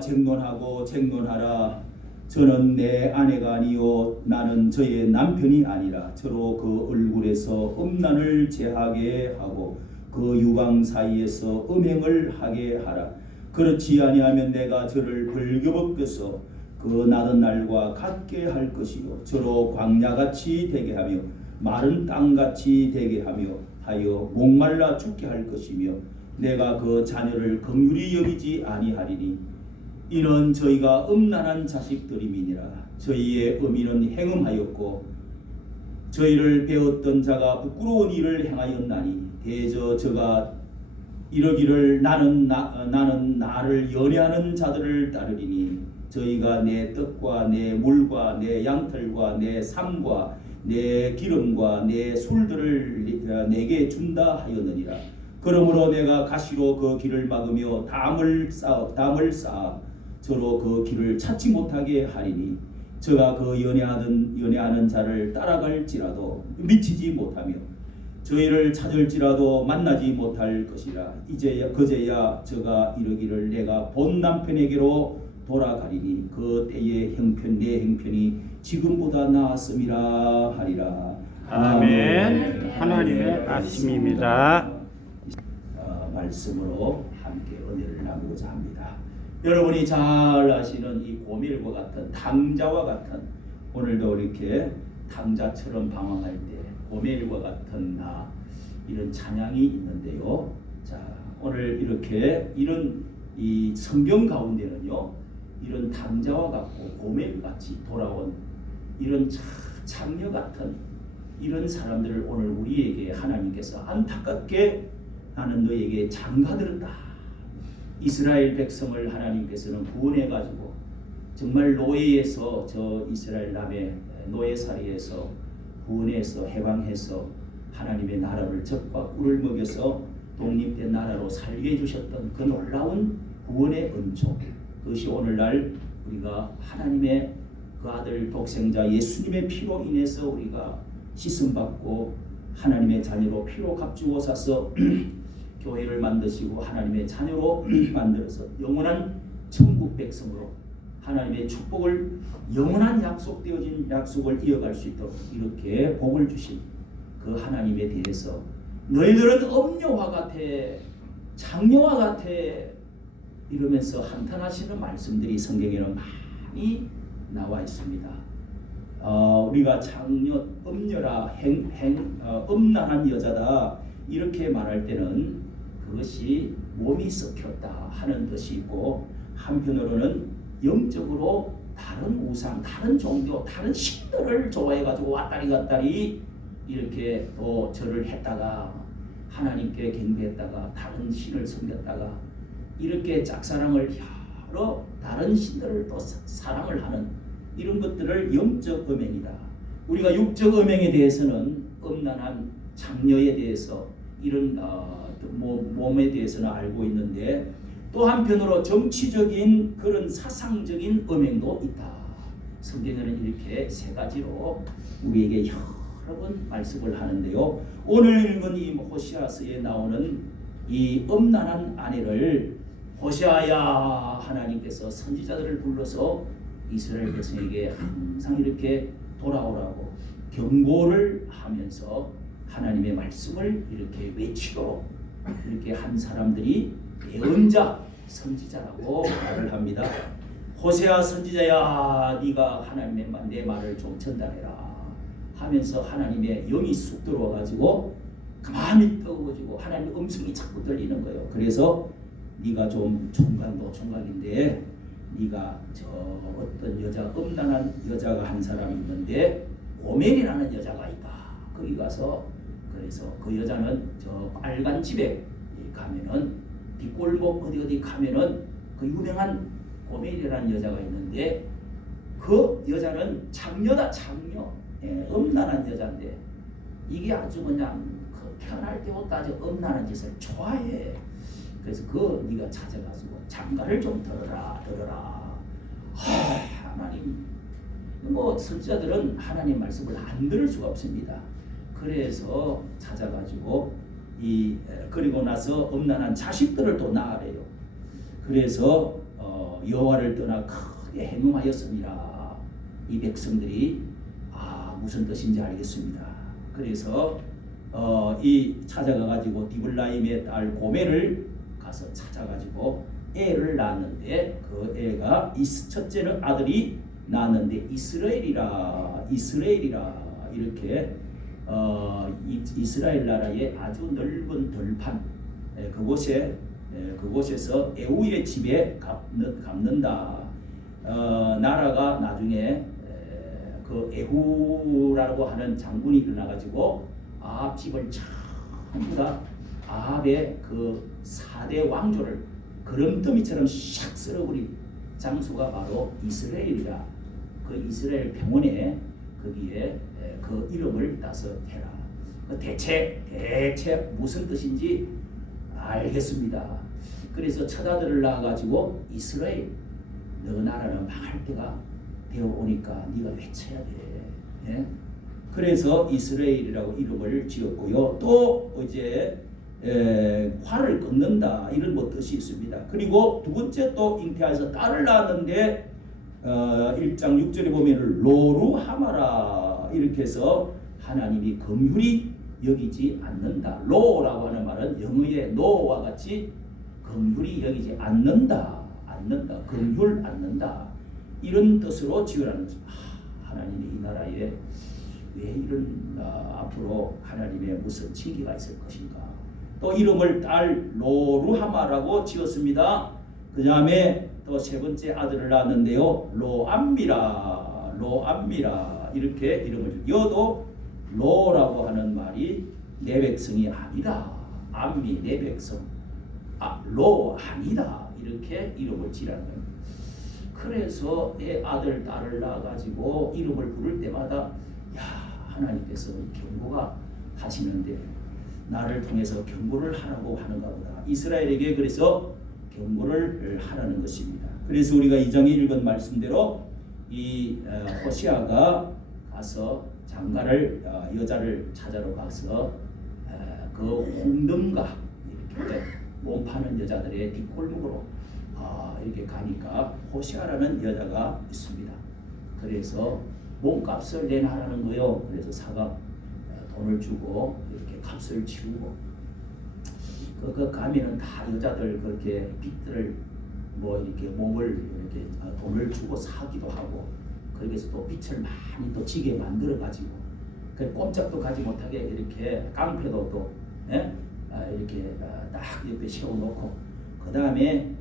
저와 쟁론하라. 저는 내 아내가 아니요 나는 저의 남편이 아니라 저로 그 얼굴에서 음란을 제하게 하고 그 유방 사이에서 음행을 하게 하라. 그렇지 아니하면 내가 저를 벌거벗겨서 그 나던 날과 같게 할 것이요 저로 광야같이 되게 하며 마른 땅같이 되게 하여 목말라 죽게 할 것이며 내가 그 자녀를 긍휼히 여기지 아니하리니 이는 저희가 음란한 자식들임이니라. 저희의 의미는 행음하였고 저희를 배웠던 자가 부끄러운 일을 행하였나니 대저 저가 이러기를 나는 나를 연애하는 자들을 따르리니 저희가 내 떡과 내 물과 내 양털과 내 삶과 내 기름과 내 술들을 내게 준다 하였느니라. 그러므로 내가 가시로 그 길을 막으며 담을 쌓아 저로 그 길을 찾지 못하게 하리니 저가 그 연애하는 자를 따라갈지라도 미치지 못하며 저희를 찾을지라도 만나지 못할 것이라. 이제야 그제야 저가 이르기를 내가 본 남편에게로 돌아가리니 그 때의 내 형편이 지금보다 나았음이라 하리라. 아멘. 하나님의 말씀입니다. 말씀으로 함께 은혜를 나누고자 합니다. 여러분이 잘 아시는 이 고멜과 같은 탕자와 같은 오늘도 이렇게 탕자처럼 방황할 때 고멜과 같은 이런 찬양이 있는데요. 자, 오늘 이렇게 이런 이 성경 가운데는요, 이런 탕자와 같고 고멜 같이 돌아온 이런 창녀 같은 이런 사람들을 오늘 우리에게 하나님께서 안타깝게 나는 너에게 장가들었다. 이스라엘 백성을 하나님께서는 구원해 가지고 정말 노예에서 저 이스라엘 남의 노예살이에서 구원해서 해방해서 하나님의 나라를 젖과 꿀을 먹여서 독립된 나라로 살게 해주셨던 그 놀라운 구원의 은총, 그것이 오늘날 우리가 하나님의 그 아들 독생자 예수님의 피로 인해서 우리가 씻음받고 하나님의 자녀로 피로 값주고 사서 교회를 만드시고 하나님의 자녀로 만들어서 영원한 천국 백성으로 하나님의 축복을 영원한 약속되어진 약속을 이어갈 수 있도록 이렇게 복을 주신 그 하나님에 대해서 너희들은 엄녀와 같아 장녀와 같아 이러면서 한탄하시는 말씀들이 성경에는 많이 나와 있습니다. 우리가 장녀, 엄녀라 음란한 여자다 이렇게 말할 때는 그것이 몸이 썩혔다 하는 뜻이 있고 한편으로는 영적으로 다른 우상, 다른 종교, 다른 신들을 좋아해가지고 왔다리 갔다리 이렇게 또 절을 했다가 하나님께 경배했다가 다른 신을 섬겼다가 이렇게 짝사랑을 여러 다른 신들을 또 사랑을 하는 이런 것들을 영적 음행이다. 우리가 육적 음행에 대해서는 음란한 장녀에 대해서 이런 몸에 대해서는 알고 있는데 또 한편으로 정치적인 그런 사상적인 음행도 있다. 성경에는 이렇게 세 가지로 우리에게 여러 번 말씀을 하는데요. 오늘 읽은 이 호시아서에 나오는 이 음란한 아내를 호시아야 하나님께서 선지자들을 불러서 이스라엘 백성에게 항상 이렇게 돌아오라고 경고를 하면서 하나님의 말씀을 이렇게 외치도록 이렇게 한 사람들이 예언자 선지자라고 말을 합니다. 호세아 선지자야 네가 하나님의 내 말을 좀 전달해라 하면서 하나님의 영이 쑥 들어와가지고 가만히 뜨거워지고 하나님의 음성이 자꾸 들리는 거예요. 그래서 네가 좀 총각도 총각인데 네가 저 어떤 여자 음란한 여자가 한 사람이 있는데 고멜이라는 여자가 있다. 거기 가서 그래서 그 여자는 저 빨간 집에 가면은 뒷골목 어디 가면은 그 유명한 고멜이라는 여자가 있는데 그 여자는 장녀다 장녀. 음란한 여자인데 이게 아주 그냥 그 태어날 때부터 아주 음란한 짓을 좋아해. 그래서 그 네가 찾아가지고 장가를 좀 들어라. 하나님 뭐 선지자들은 하나님 말씀을 안 들을 수가 없습니다. 그래서 찾아가지고 그리고 나서 음란한 자식들을 또 낳으래요. 그래서 여호와를 떠나 크게 행음하였습니다. 이 백성들이 무슨 뜻인지 알겠습니다. 그래서 이 찾아가 가지고 디블라임의 딸 고멜을 가서 찾아가지고 애를 낳았는데 그 애가 첫째는 아들이 낳았는데 이스라엘이라 이렇게 이스라엘 나라의 아주 넓은 들판 그곳에서 에후의 집에 갚는다. 나라가 나중에 그 에후라고 하는 장군이 일어나가지고 아합 집을 전부 다 아합의 그 4대 왕조를 그름더미처럼 샥 쓸어버린 장소가 바로 이스라엘이라. 그 이스라엘 병원에 거기에 그 이름을 따서 해라. 그 대체 무슨 뜻인지 알겠습니다. 그래서 첫 아들을 낳아가지고 이스라엘, 너 나라는 망할 때가 되어 오니까 네가 외쳐야 돼. 예? 그래서 이스라엘이라고 이름을 지었고요. 또 이제 활을 걷는다 이런 뭐 뜻이 있습니다. 그리고 두 번째 또 잉태해서 딸을 낳았는데 1장 6절에 보면 로루하마라 이렇게 해서 하나님이 긍휼히 여기지 않는다. 로라고 하는 말은 영어의 노와 같이 긍휼히 여기지 않는다. 긍휼 않는다. 이런 뜻으로 지으라는 것입니다. 하나님이 이 나라에 왜 이런 앞으로 하나님의 무슨 징계가 있을 것인가. 또 이름을 딸 로루하마라고 지었습니다. 그 다음에 또 세 번째 아들을 낳았는데요. 로암미라 이렇게 이름을 여도 로라고 하는 말이 내 백성이 아니다. 암미 내 백성. 로 아니다. 이렇게 이름을 지라는 겁니다. 그래서 내 아들 딸을 낳아가지고 이름을 부를 때마다 하나님께서 경고가 하시는데 나를 통해서 경고를 하라고 하는가 보다. 이스라엘에게 그래서 경고를 하라는 것입니다. 그래서 우리가 2장에 읽은 말씀대로 이 호시아가 가서 장가를 여자를 찾아러 가서 그 홍등가 이렇게 몸 파는 여자들의 뒷골목으로 이렇게 가니까 호시아라는 여자가 있습니다. 그래서 몸값을 내놔라는 거요. 그래서 사각 돈을 주고 이렇게 값을 치우고 그 가면은 다 여자들 그렇게 빚들을 뭐 이렇게 몸을 이렇게 돈을 주고 사기도 하고 거기서 또 빛을 많이 또 지게 만들어 가지고 그 꼼짝도 가지 못하게 이렇게 깡패도 또 이렇게 딱 옆에 세워놓고 그 다음에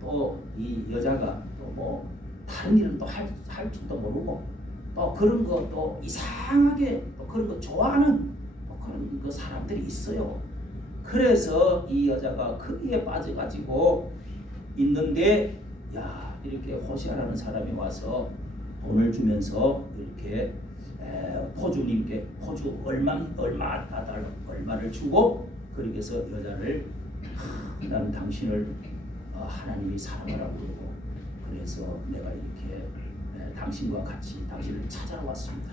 또 이 여자가 또 뭐 다른 일은 또 할 줄도 모르고 또 그런 거 또 이상하게 또 그런 거 좋아하는 또 그런 그 사람들이 있어요. 그래서 이 여자가 거기에 빠져가지고 있는데 이렇게 호시아라는 사람이 와서 돈을 주면서 이렇게 포주님께 포주 얼마를 주고 그렇게 해서 여자를 나는 당신을 하나님이 사랑하라고 그러고 그래서 내가 이렇게 당신과 같이 당신을 찾아러 왔습니다.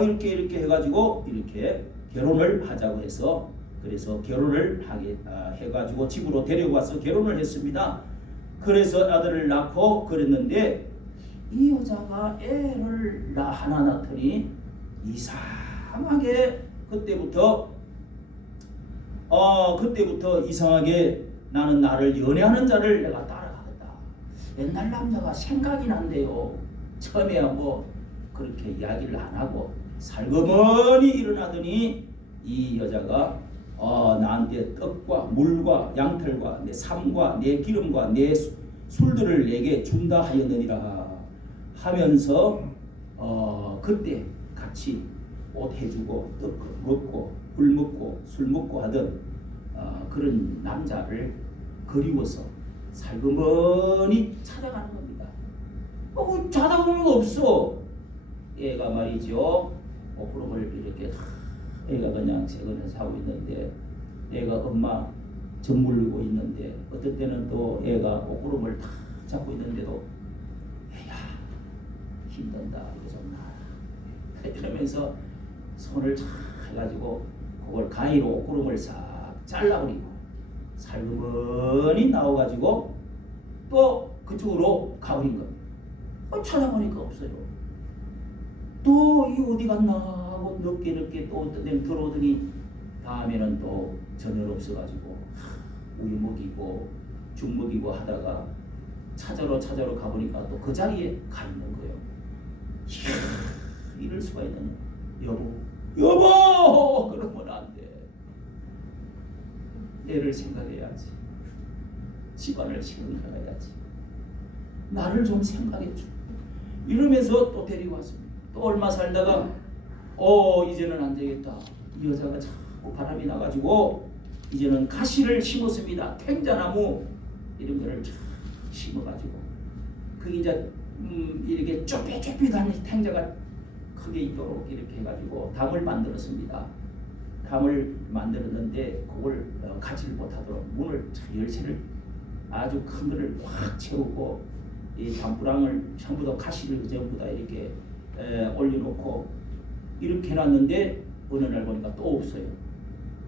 이렇게 해가지고 이렇게 결혼을 하자고 해서 그래서 결혼을 해가지고 집으로 데려와서 결혼을 했습니다. 그래서 아들을 낳고 그랬는데 이 여자가 애를 하나 낳더니 이상하게 그때부터 이상하게 나는 나를 연애하는 자를 내가 따라가겠다. 옛날 남자가 생각이 난대요. 처음에야 뭐 그렇게 이야기를 안 하고 살그머니 일어나더니 이 여자가 나한테 떡과 물과 양털과 내 삶과 내 기름과 내 술들을 내게 준다 하였느니라 하면서 그때 같이 옷 해주고 떡 먹고 물 먹고 술 먹고 하던 그런 남자를 그리워서 살그머니 찾아가는 겁니다. 자다 보면 없어. 애가 말이죠. 옷구름을 이렇게 애가 그냥 새거는 사고 있는데 애가 엄마 젖 물리고 있는데 어떨 때는 또 애가 옷구름을 다 잡고 있는데도 애야 힘든다 이거 좀 놔라 이러면서 손을 잘 해가지고 그걸 가위로 옷구름을 싹 잘라버리고 살그머니 나와가지고 또 그쪽으로 가버린 거예요. 찾아보니까 없어요. 또 이 어디 갔나 하고 늦게 또 들어오더니 다음에는 또 전혀 없어가지고 우유 먹이고 죽 먹이고 하다가 찾으러 가보니까 또 그 자리에 가 있는 거예요. 이야, 이럴 수가 있는. 여보 그러면 안 돼. 애를 생각해야지. 집안을 생각해야지. 나를 좀 생각해줘. 이러면서 또 데리고 왔습니다. 또 얼마 살다가 이제는 안 되겠다. 이 여자가 자꾸 바람이 나가지고 이제는 가시를 심었습니다. 탱자나무 이런 거를 심어가지고 그게 이제 이렇게 쭈삣쭈삣한 탱자가 크게 있도록 이렇게 해가지고 담을 만들었습니다. 담을 만들었는데 그걸 가지를 못하도록 문을 열쇠를 아주 큰 거를 확 채우고 이 담벼락을 전부 다 가시를 전부 다 이렇게 올려놓고 이렇게 해놨는데 어느 날 보니까 또 없어요.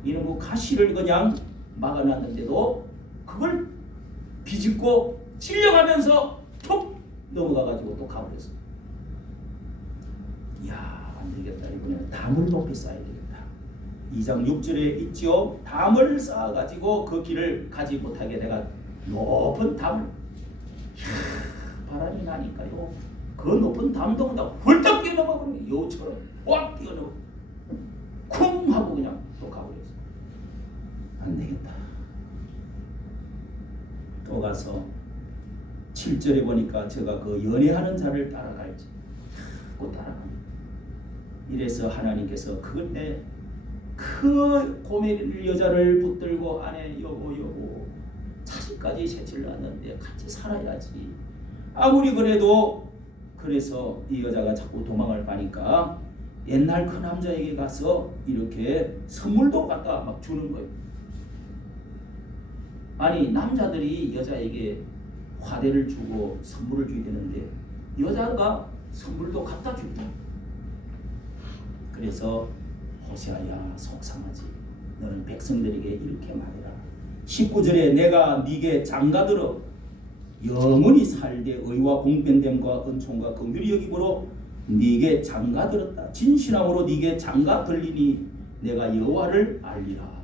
이놈의 가시를 그냥 막아놨는데도 그걸 비집고 찔려가면서 툭 넘어가가지고 또 가버렸어요. 이야, 안 되겠다. 이번에는 담을 높이 쌓아야 되겠다. 2장 6절에 있죠. 담을 쌓아가지고 그 길을 가지 못하게 내가 높은 담을 바람이 나니까요. 그 높은 담동다 훌쩍 뛰어넘어버리는 여우처럼 확 뛰어넘어 쿵 하고 그냥 또 가버렸어요. 안 되겠다. 또 가서 7절에 보니까 제가 그 연애하는 자를 따라갈지 곧 따라갑니다. 이래서 하나님께서 그때 그 고멜 여자를 붙들고 아내 여보 자식까지 셋을 낳았는데 같이 살아야지. 아무리 그래도 그래서 이 여자가 자꾸 도망을 가니까 옛날 그 남자에게 가서 이렇게 선물도 갖다 막 주는 거예요. 아니 남자들이 여자에게 화대를 주고 선물을 줘야 되는데 여자가 선물도 갖다 주다. 그래서 호세아야 속상하지. 너는 백성들에게 이렇게 말해라. 19절에 내가 네게 장가들어 영원히 살되 의와 공변됨과 은총과 긍휼이 여김으로 네게 장가들었다. 진실함으로 네게 장가들리니 내가 여호와를 알리라.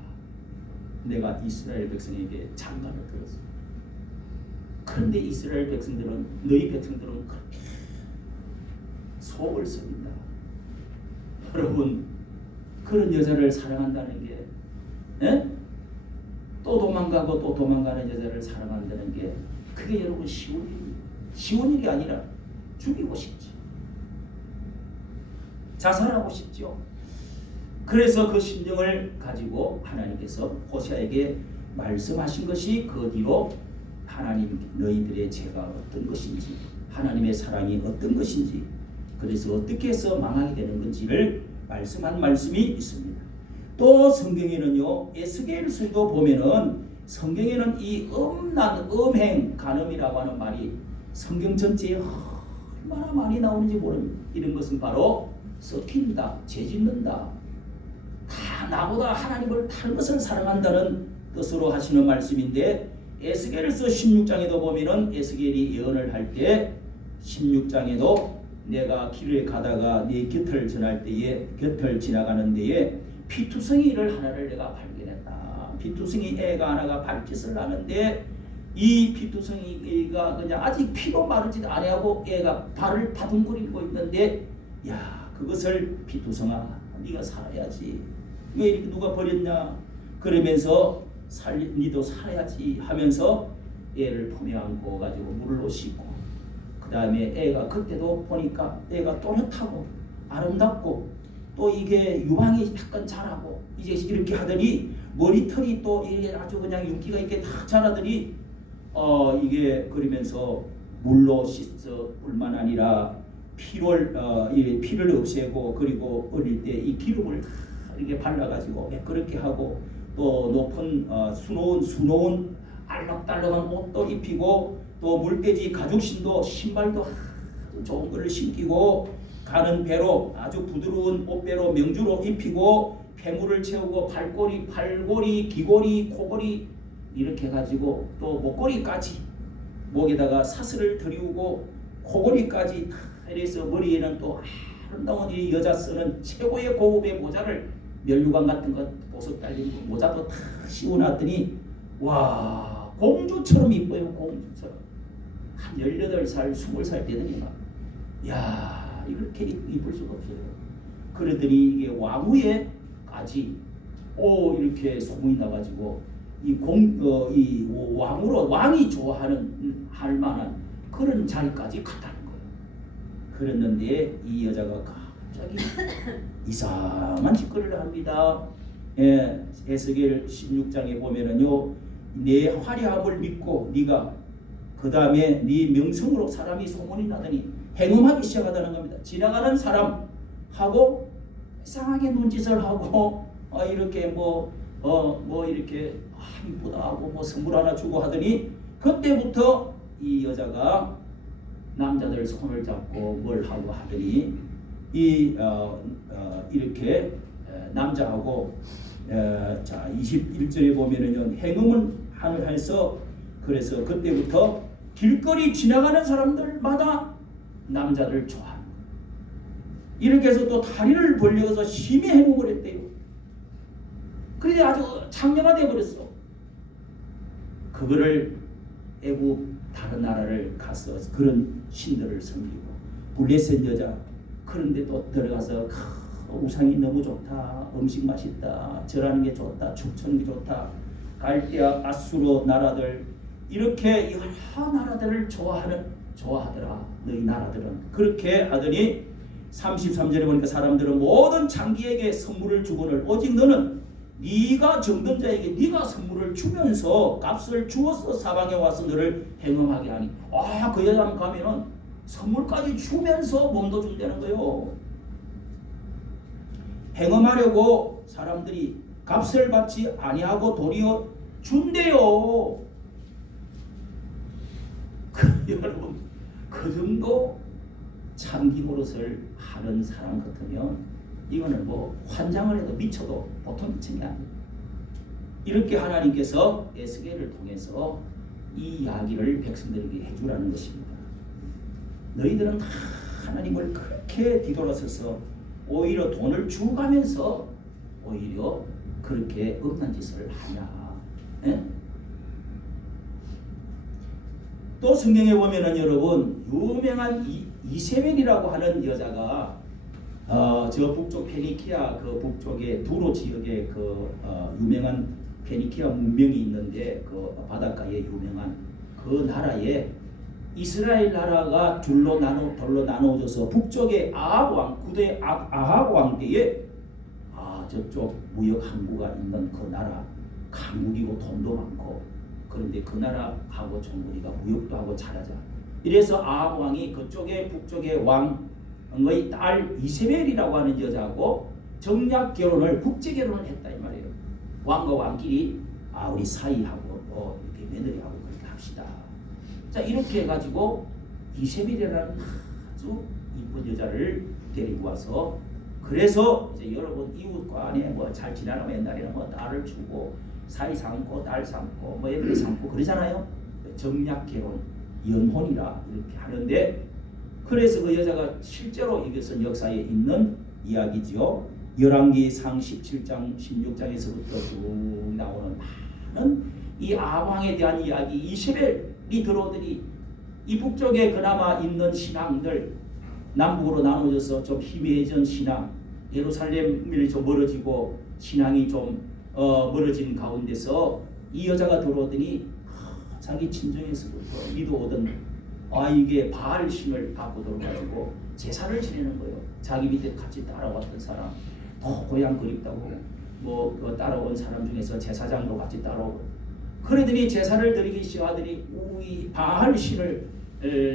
내가 이스라엘 백성에게 장가를 들었어. 그런데 이스라엘 백성들은 너희 백성들은 그렇게 속을 씁니다. 여러분 그런 여자를 사랑한다는 게 또 도망가고 또 도망가는 여자를 사랑한다는 게 그게 여러분 쉬운 일입니다. 쉬운 일이 아니라 죽이고 싶지. 자살하고 싶죠. 그래서 그 심정을 가지고 하나님께서 호세아에게 말씀하신 것이 그 뒤로 하나님 너희들의 죄가 어떤 것인지 하나님의 사랑이 어떤 것인지 그래서 어떻게 해서 망하게 되는 건지를 말씀한 말씀이 있습니다. 또 성경에는요 에스겔서도 보면은 성경에는 이 음란 음행 간음이라고 하는 말이 성경 전체에 얼마나 많이 나오는지 모릅니다. 이런 것은 바로 썩힌다, 죄짓는다, 다 나보다 하나님을 다른 것을 사랑한다는 뜻으로 하시는 말씀인데 에스겔서 16장에도 보면은 에스겔이 예언을 할 때 16장에도 내가 길을 가다가 네 곁을 지나가는 데에 피투성이를 하나를 내가 발견했다. 피투성이 애가 하나가 발짓을 하는데 이 피투성이가 그냥 아직 피도 마르지도 아니하고 애가 발을 바둥거리고 있는데 야 그것을 피투성아 네가 살아야지. 왜 이렇게 누가 버렸냐? 그러면서 니도 살아야지 하면서 애를 품에 안고 가지고 물로 씻고 그 다음에 애가 그때도 보니까 애가 또렷하고 아름답고 또 이게 유방이 약간 자라고 이제 이렇게 하더니 머리털이 또 이게 아주 그냥 윤기가 있게 다 자라더니 이게 그러면서 물로 씻어 뿐만 아니라 피를 없애고 그리고 어릴 때 이 기름을 다 이렇게 발라가지고 매끄럽게 하고 또 높은 수놓은 알록달록한 옷도 입히고 또 물돼지 가죽신도 신발도 아주 좋은 거를 신기고 가는 배로 아주 부드러운 옷배로 명주로 입히고 폐물을 채우고 팔골이, 귀골이, 코골이 이렇게 해가지고 또 목걸이까지 목에다가 사슬을 들이우고 코골이까지 다 이래서 머리에는 또 아름다운 이 여자 쓰는 최고의 고급의 모자를 면류관 같은 것 보석 달린 모자도 다 씌워놨더니 와 공주처럼 이뻐요. 공주처럼 한 18살 20살 되더니 야 이렇게 이쁠 수가 없어요. 그러더니 이게 왕후에까지 이렇게 소문이 나가지고 이 왕으로 왕이 좋아하는 할 만한 그런 자리까지 갔다는 거예요. 그랬는데 이 여자가 갑자기 이상한 짓거리를 합니다. 예, 에스겔 16장에 보면은요, 내 화려함을 믿고 네가 그 다음에 네 명성으로 사람이 소문이 나더니 행음하기 시작하다는 겁니다. 지나가는 사람하고 이상하게 눈짓을 하고 이렇게 이렇게 이쁘다 하고 뭐 선물 하나 주고 하더니 그때부터 이 여자가 남자들 손을 잡고 뭘 하고 하더니 이렇게 남자하고 자 21절에 보면은요 행음을 해서 그래서 그때부터 길거리 지나가는 사람들마다 남자를 좋아하는 거예요. 이렇게 해서 또 다리를 벌려서 심히 행음을 했대요. 그런데 아주 장녀가 되어버렸어. 그거를 애국 다른 나라를 가서 그런 신들을 섬기고 블레셋 여자 그런데 또 들어가서 우상이 너무 좋다, 음식 맛있다, 절하는 게 좋다, 축천는 게 좋다, 갈대아 아수르 나라들 이렇게 여러 나라들을 좋아하더라. 너희 나라들은 그렇게 하더니 33절에 보니까 사람들은 모든 장기에게 선물을 주거늘 오직 너는 네가 정든 자에게 네가 선물을 주면서 값을 주어서 사방에 와서 너를 행음하게 하니 그 여자는 가면은 선물까지 주면서 몸도 준다는 거예요. 행음하려고 사람들이 값을 받지 아니하고 도리어 준대요. 여러분 그 정도 참기 노릇을 하는 사람 같으면 이거는 환장을 해도 미쳐도 보통 미침이 아니에요. 이렇게 하나님께서 에스겔을 통해서 이 이야기를 백성들에게 해주라는 것입니다. 너희들은 다 하나님을 그렇게 뒤돌아서서 오히려 돈을 주가면서 오히려 그렇게 억난 짓을 하냐. 에? 또 성경에 보면은 여러분 유명한 이세벨이라고 하는 여자가 저 북쪽 페니키아 그 북쪽의 두로 지역에 유명한 페니키아 문명이 있는데 그 바닷가에 유명한 그 나라에 이스라엘 나라가 돌로 나누어져서 북쪽에 아합 왕 구대 아합 왕 때에 저쪽 무역 항구가 있는 그 나라 강국이고 돈도 많고 그런데 그 나라하고 총무리가 무역도 하고 잘하자. 이래서 아합 왕이 그쪽에 북쪽의 왕의 딸 이세벨이라고 하는 여자하고 정략 결혼을 국제 결혼을 했다 이 말이에요. 왕과 왕끼리 우리 사이하고 이렇게 며느리하고 그렇게 합시다. 자 이렇게 해가지고 이세벨이라는 아주 이쁜 여자를 데리고 와서 그래서 이제 여러분 이웃과 안에 잘 지내려면 옛날에는 딸을 주고 사이 삼고 딸 삼고 애들 삼고 그러잖아요. 정략 결혼 연혼이라 이렇게 하는데 그래서 그 여자가 실제로 이것은 역사에 있는 이야기죠. 열왕기상 17장 16장에서부터 쭉 나오는 많은 이 아왕에 대한 이야기 이세벨이 들어오더니 이 북쪽에 그나마 있는 신앙들 남북으로 나눠져서 좀 희미해진 신앙 예루살렘이 좀 멀어지고 신앙이 좀 멀어진 가운데서 이 여자가 들어오더니 자기 친정에서부터 믿어오던 이게 바알 신을 갖고 들어가지고 제사를 지내는 거예요. 자기 밑에 같이 따라왔던 사람 고향 그립다고 따라온 사람 중에서 제사장도 같이 따라오고 그러더니 제사를 드리기 시작하더니 이 바알 신을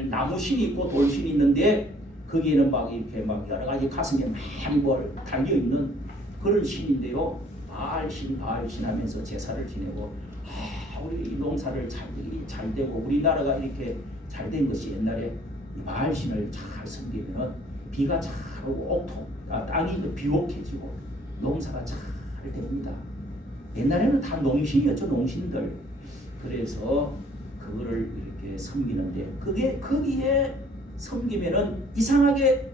나무 신이 있고 돌 신이 있는데 거기에는 이렇게 여러 가지 가슴에 많이 달려 있는 그런 신인데요. 바알 신 하면서 제사를 지내고 우리 농사를 잘 되고 우리나라가 이렇게 잘 된 것이 옛날에 바알 신을 잘 섬기면 비가 잘 오고 땅이 비옥해지고 농사가 잘 됩니다. 옛날에는 다 농신이었죠. 농신들. 그래서 그거를 이렇게 섬기는데 그게 거기에 섬기면은 이상하게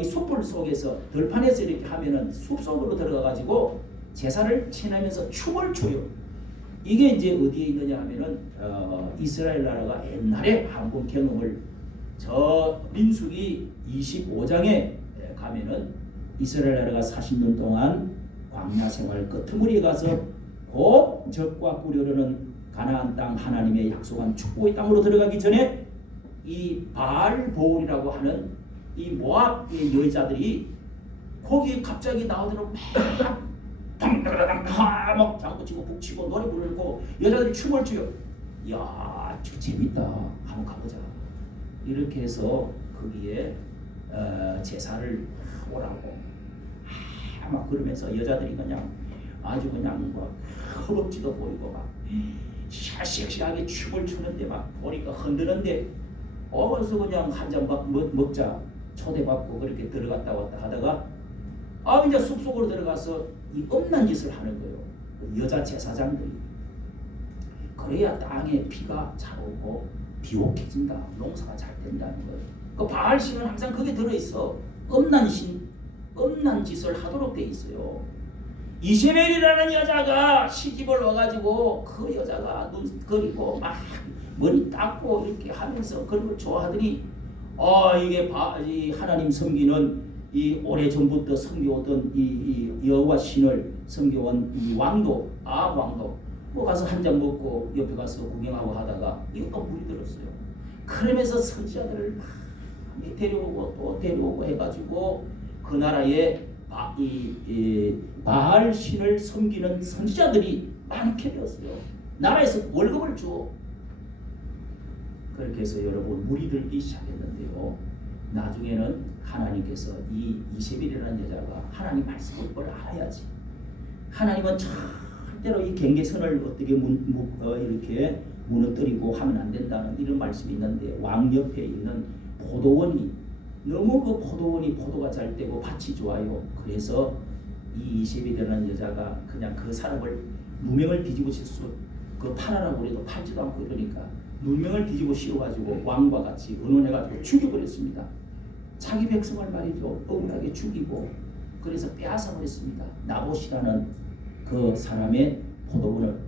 이 숲을 속에서 들판에서 이렇게 하면은 숲 속으로 들어가 가지고 제사를 지내면서 춤을 춰요. 이게 이제 어디에 있느냐 하면은 이스라엘 나라가 옛날에 한 번 경험을 저 민수기 25장에 가면은 이스라엘 나라가 40년 동안 광야 생활 끝머리에 가서 곧 적과 꾸려르는 가나안 땅 하나님의 약속한 축복의 땅으로 들어가기 전에 이 바알보올이라고 하는 이 모압의 여자들이 거기 갑자기 나오더니 막 당당당 막 장구치고 북치고 노래 부르고 여자들이 춤을 춰요. 야, 저 재밌다. 한번 가보자. 이렇게 해서 거기에 제사를 오라고 막 그러면서 여자들이 그냥 아주 그냥 뭐 허벅지도 보이고 막 샤시하게 춤을 추는데 막 보니까 흔드는데 그래서 그냥 한 잔 먹자 초대받고 그렇게 들어갔다 왔다 하다가 이제 숲속으로 들어가서 이 엄난 짓을 하는 거예요. 여자 제사장들이. 그래야 땅에 비가 잘 오고 비옥해진다. 농사가 잘 된다는 거예요. 그 바알신은 항상 거기에 들어있어. 엄난 짓을 하도록 돼 있어요. 이세벨이라는 여자가 시집을 와가지고 그 여자가 눈 그리고 막 머리 닦고 이렇게 하면서 그런 걸 좋아하더니 이게 이 하나님 섬기는 이 오래 전부터 섬겨오던 이 여호와 신을 섬겨온 이 왕도 왕도 뭐 가서 한 잔 먹고 옆에 가서 구경하고 하다가 이것도 물이 들었어요. 그러면서 선지자들을 막 데려오고 또 데려오고 해가지고 그 나라에 바알 신을 섬기는 선지자들이 많게 되었어요. 나라에서 월급을 줘. 그렇게 해서 여러분 물이 들기 시작했는데요. 나중에는 하나님께서 이 이세벨이라는 여자가 하나님 말씀을 알아야지. 하나님은 절대로 이 경계선을 어떻게 이렇게 무너뜨리고 하면 안 된다는 이런 말씀이 있는데 왕 옆에 있는 포도원이 너무 그 포도원이 포도가 잘 되고 밭이 좋아요. 그래서 이 이세벨이라는 여자가 그냥 그 사람을 누명을 뒤집어 씌워 그 팔아라고 해도 팔지도 않고 이러니까 누명을 뒤집어 씌워가지고 왕과 같이 의논해가지고 죽여버렸습니다. 자기 백성을 말이죠 억울하게 죽이고 그래서 빼앗아 버렸습니다. 나봇이라는 그 사람의 포도원을.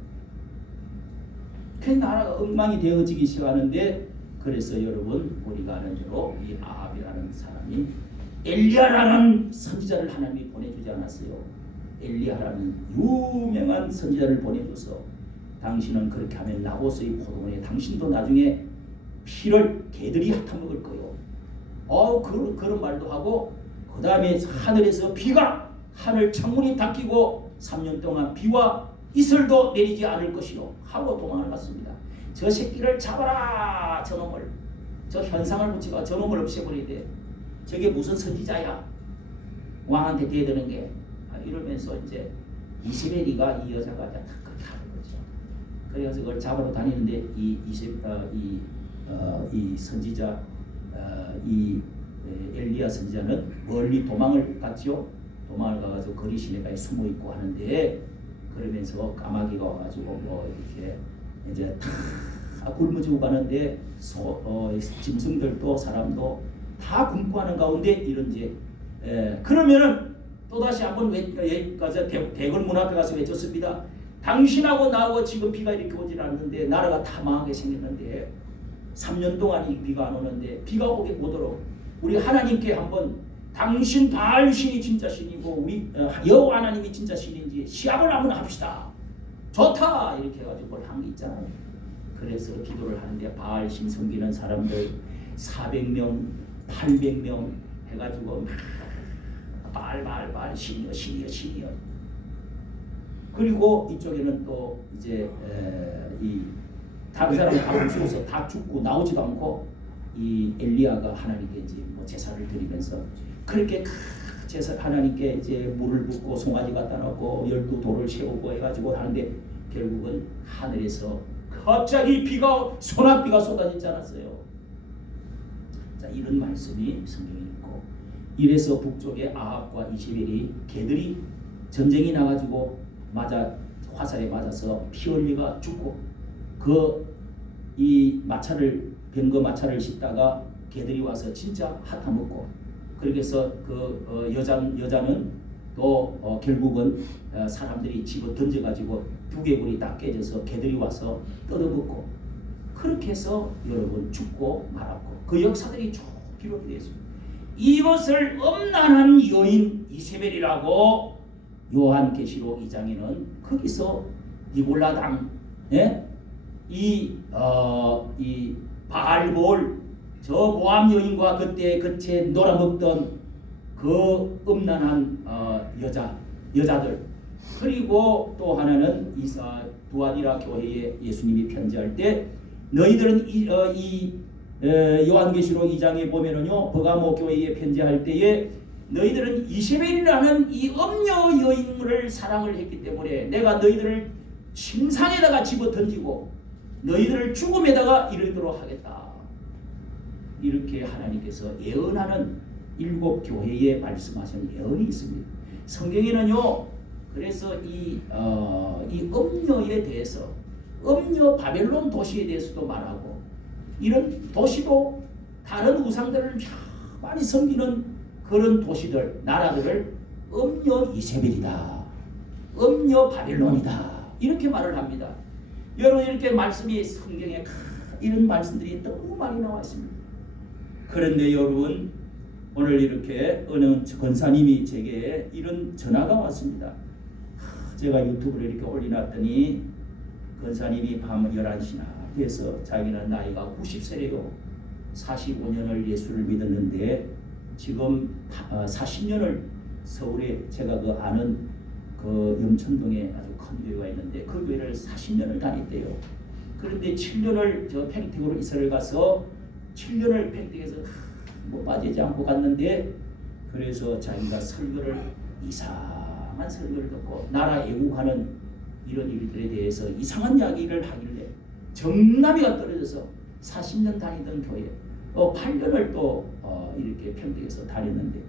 그 나라가 엉망이 되어지기 시작하는데 그래서 여러분 우리가 아는 대로 이 아합이라는 사람이 엘리야라는 선지자를 하나님이 보내주지 않았어요. 엘리야라는 유명한 선지자를 보내줘서 당신은 그렇게 하면 나봇의 포도원에 당신도 나중에 피를 개들이 핥아먹을 거요. 그런 말도 하고 그 다음에 하늘에서 비가 하늘 창문이 닫히고 3년 동안 비와 이슬도 내리지 않을 것이요 하고 도망을 갔습니다. 저 새끼를 잡아라. 저놈을 저 현상을 붙이고 저놈을 없애버려야 돼. 저게 무슨 선지자야 왕한테 대드는 게 이러면서 이제 이세벨이가 이 여자가 그렇게 하는 거죠. 그래서 그걸 잡으러 다니는데 이 선지자 이 엘리야 선지자는 멀리 도망을 갔죠. 도망을 가가지고 거리 시내가에 숨어 있고 하는데 그러면서 까마귀가 와가지고 뭐 이렇게 이제 다 굶어지고 가는데 짐승들도 사람도 다 굶고 하는 가운데 이런 이제 그러면은 또 다시 한번 대궐 문 앞에 가서 외쳤습니다. 당신하고 나하고 지금 비가 이렇게 오질 않는데 나라가 다 망하게 생겼는데 3년 동안 이 비가 안 오는데 비가 오도록 우리 하나님께 한번 당신 바알 신이 진짜 신이고 우리 여호와 하나님이 진짜 신인지 시합을 한번 합시다. 좋다 이렇게 해가지고 한 게 있잖아요. 그래서 기도를 하는데 바알 신 섬기는 사람들 400명 800명 해가지고 바알 신이여 그리고 이쪽에는 또 이제 이 다른 사람은 다 무서워서 다 죽고 나오지도 않고 이 엘리야가 하나님께 이제 뭐 제사를 드리면서 그렇게 제사 하나님께 이제 물을 붓고 송아지 갖다 놓고 12돌을 세우고 해가지고 하는데 결국은 하늘에서 갑자기 소낙비가 쏟아지지 않았어요. 자, 이런 말씀이 성경에 있고 이래서 북쪽에 아합과 이세벨이 개들이 전쟁이 나가지고 화살에 맞아서 피 흘리가 죽고 그 이 마차를 병거 마차를 싣다가 개들이 와서 진짜 핫아먹고 그렇게 해서 그 여자는 또 결국은 사람들이 집어 던져가지고 두개골이 딱 깨져서 개들이 와서 뜯어먹고 그렇게 해서 여러분 죽고 말았고 그 역사들이 쭉 기록이 되어 있습니다. 이것을 엄난한 여인 이세벨이라고 요한계시록 2장에는 거기서 니골라당 이 바알볼 저 모함 여인과 그때 그채 놀아먹던 그 음란한 여자들 그리고 또 하나는 두아디라 교회에 예수님이 편지할 때 너희들은 요한계시록 2장에 보면은요 버가모 교회에 편지할 때에 너희들은 이세벨이라는 이 음녀 여인을 사랑을 했기 때문에 내가 너희들을 침상에다가 집어 던지고 너희들을 죽음에다가 이르도록 하겠다. 이렇게 하나님께서 예언하는 7 교회에 말씀하신 예언이 있습니다. 성경에는요. 그래서 이 음녀에 대해서 음녀 바벨론 도시에 대해서도 말하고 이런 도시도 다른 우상들을 많이 섬기는 그런 도시들 나라들을 음녀 이세벨이다. 음녀 바벨론이다. 이렇게 말을 합니다. 여러분 이렇게 말씀이 성경에 이런 말씀들이 너무 많이 나와 있습니다. 그런데 여러분 오늘 이렇게 어느 권사님이 제게 이런 전화가 왔습니다. 제가 유튜브를 이렇게 올려놨더니 권사님이 밤 11시나 돼서 자기는 나이가 90세래요. 45년을 예수를 믿었는데 지금 40년을 서울에 제가 그 아는 그 영천동에 아주 큰 교회가 있는데 그 교회를 40년을 다녔대요. 그런데 7년을 저 평택으로 이사를 가서 7년을 평택에서 뭐 빠지지 않고 갔는데 그래서 자기가 설교를 이상한 설교를 듣고 나라 애국하는 이런 일들에 대해서 이상한 이야기를 하길래 정나비가 떨어져서 40년 다니던 교회 8년을 또 이렇게 평택에서 다녔는데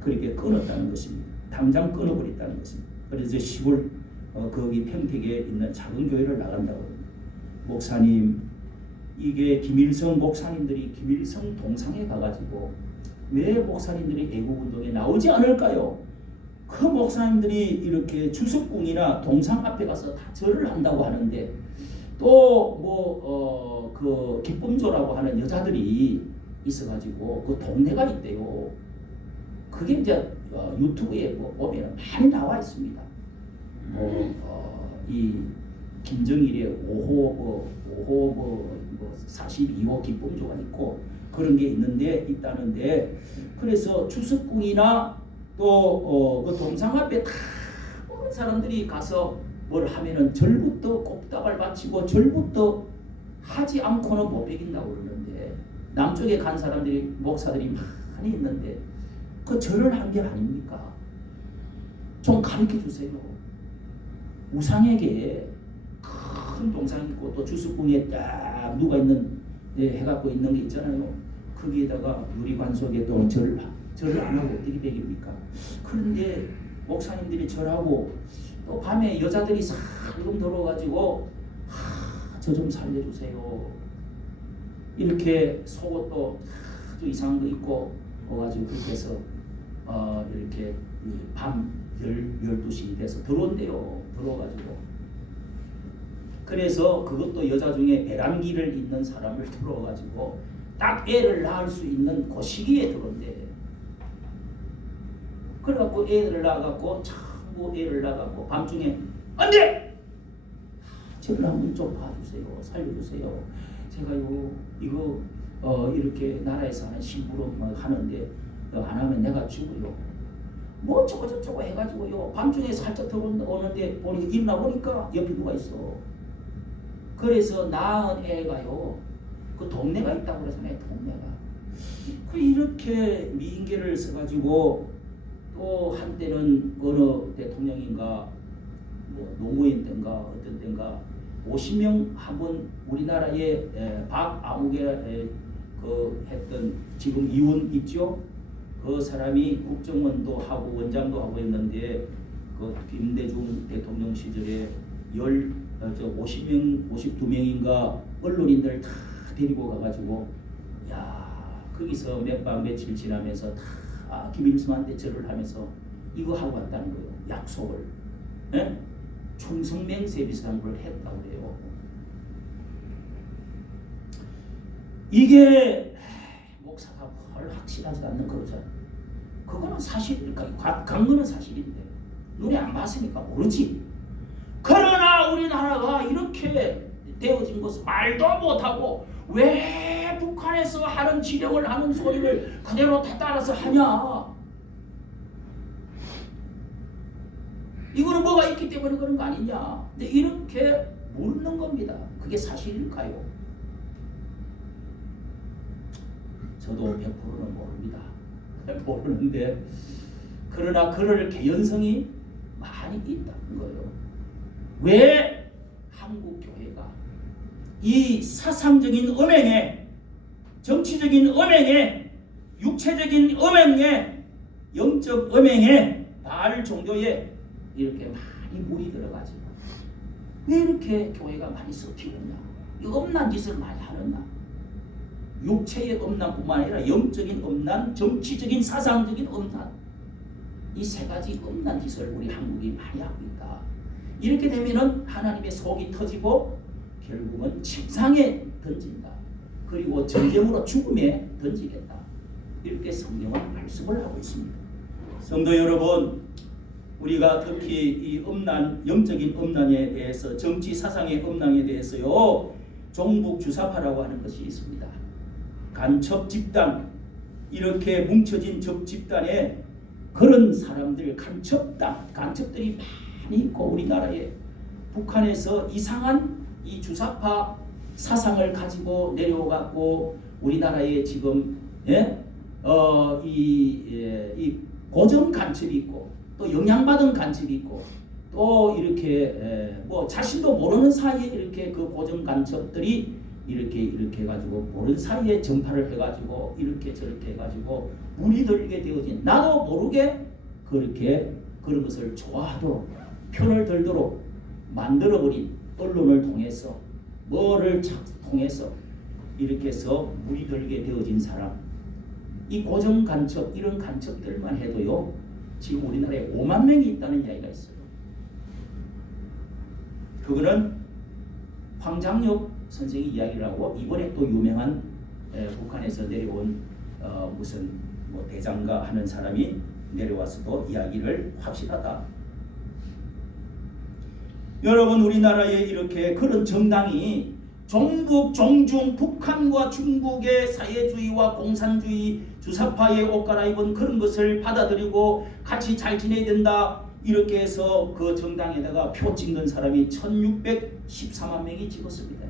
그렇게 끊었다는 것입니다. 당장 끊어버렸다는 것입니다. 그래서 시골 거기 평택에 있는 작은 교회를 나간다고 합니다. 목사님 이게 김일성 목사님들이 김일성 동상에 가가지고 왜 목사님들이 애국운동에 나오지 않을까요? 그 목사님들이 이렇게 주석궁이나 동상 앞에 가서 다 절을 한다고 하는데 또 뭐 그 기쁨조라고 하는 여자들이 있어가지고 그 동네가 있대요. 그게 이제 유튜브에 보면 많이 나와 있습니다. 이 김정일의 5호 42호 기쁨조가 있고 그런 게 있다는데 그래서 주석궁이나 또 그 동상 앞에 다 모든 사람들이 가서 뭘 하면은 절부터 곱다발 바치고 절부터 하지 않고는 못 베긴다고 그러는데 남쪽에 간 사람들이 목사들이 많이 있는데 그 절을 한 게 아닙니까? 좀 가르쳐 주세요. 우상에게 큰 동상 있고 또 주석궁에 딱 누가 있는 해갖고 있는 게 있잖아요. 거기에다가 유리관 속에 또 절을 안 하고 어떻게 베깁니까? 그런데 목사님들이 절하고 또 밤에 여자들이 살금 들어가지고 저 좀 살려주세요. 이렇게 속옷도 아주 이상한 거 입고 와가지고 그렇게 해서 이렇게 밤 12시 돼서 들어온대요. 들어와가지고 그래서 그것도 여자 중에 배란기를 있는 사람을 들어와가지고 딱 애를 낳을 수 있는 그 시기에 들어온대. 그래갖고 애를 낳아갖고 자꾸 애를 낳아갖고 밤중에 안돼! 저를 한번 좀 봐주세요. 살려주세요. 제가요 이거 이렇게 나라에서 하는 심부름 하는데 안 하면 내가 죽어요. 뭐 저거 해가지고요 밤중에 살짝 들어오는데 일어나 보니까 옆에 누가 있어. 그래서 낳은 애가요 그 동네가 있다고 그러잖아요. 동네가 그 이렇게 미인계를 써가지고 또 한때는 어느 대통령인가 뭐 노무현 때인가 어떤 때인가 50명 한번 우리나라에 박아무개 그 했던 지금 이원 있죠? 그 사람이 국정원도 하고 원장도 하고 했는데 그 김대중 대통령 시절에 저 50명, 52명인가 언론인들 다 데리고 가가지고 거기서 몇 밤 며칠 지나면서 다 김일성한테 절을 하면서 이거 하고 왔다는 거예요. 약속을. 예? 충성맹세 비슷한 걸 했다고 그래요. 이게 목사가 뭘 확실하지도 않는 거죠. 그거는 사실일까? 강건은 사실인데 눈에 안 봤으니까 모르지. 그러나 우리나라가 이렇게 되어진 것은 말도 못하고 왜 북한에서 하는 지령을 하는 소리를 그대로 다 따라서 하냐? 이거는 뭐가 있기 때문에 그런 거 아니냐? 근데 이렇게 묻는 겁니다. 그게 사실일까요? 저도 100%는 모릅니다. 모르는데 그러나 그럴 개연성이 많이 있다는 거예요. 왜 한국 교회가 이 사상적인 음행에, 정치적인 음행에, 육체적인 음행에, 영적 음행에, 바알 종교에 이렇게 많이 물이 들어가지고 왜 이렇게 교회가 많이 썩히느냐? 이 음란 짓을 많이 하느냐? 육체의 음란뿐만 아니라 영적인 음란, 정치적인 사상적인 음란, 이 세 가지 음란 짓을 우리 한국이 많이 하고 있다. 이렇게 되면은 하나님의 속이 터지고 결국은 침상에 던진다. 그리고 전쟁으로 죽음에 던지겠다. 이렇게 성경은 말씀을 하고 있습니다. 성도 여러분, 우리가 특히 이 음란, 영적인 음란에 대해서, 정치 사상의 음란에 대해서요, 종북 주사파라고 하는 것이 있습니다. 간첩 집단, 이렇게 뭉쳐진 적 집단에 그런 사람들, 간첩들이 많이 있고, 우리나라에 북한에서 이상한 이 주사파 사상을 가지고 내려와갖고 우리나라에 지금 이 고정 간첩이 있고 또 영향받은 간첩이 있고 또 이렇게 뭐 자신도 모르는 사이에 이렇게 그 고정 간첩들이 이렇게 해가지고 모르는 사이에 전파를 해가지고 이렇게 저렇게 해가지고 물이 들게 되어진, 나도 모르게 그렇게 그런 것을 좋아하도록 편을 들도록 만들어버린 언론을 통해서 뭐를 통해서 이렇게 해서 물이 들게 되어진 사람, 이 고정 간첩, 이런 간첩들만 해도요 지금 우리나라에 5만 명이 있다는 이야기가 있어요. 그거는 황장엽 선생이 이야기를 하고, 이번에 또 유명한 북한에서 내려온 무슨 뭐 대장가 하는 사람이 내려와서도 이야기를 확실하다. 여러분, 우리나라에 이렇게 그런 정당이 종북, 종중, 북한과 중국의 사회주의와 공산주의 주사파의 옷 갈아입은 그런 것을 받아들이고 같이 잘 지내야 된다, 이렇게 해서 그 정당에다가 표 찍는 사람이 1614만 명이 찍었습니다.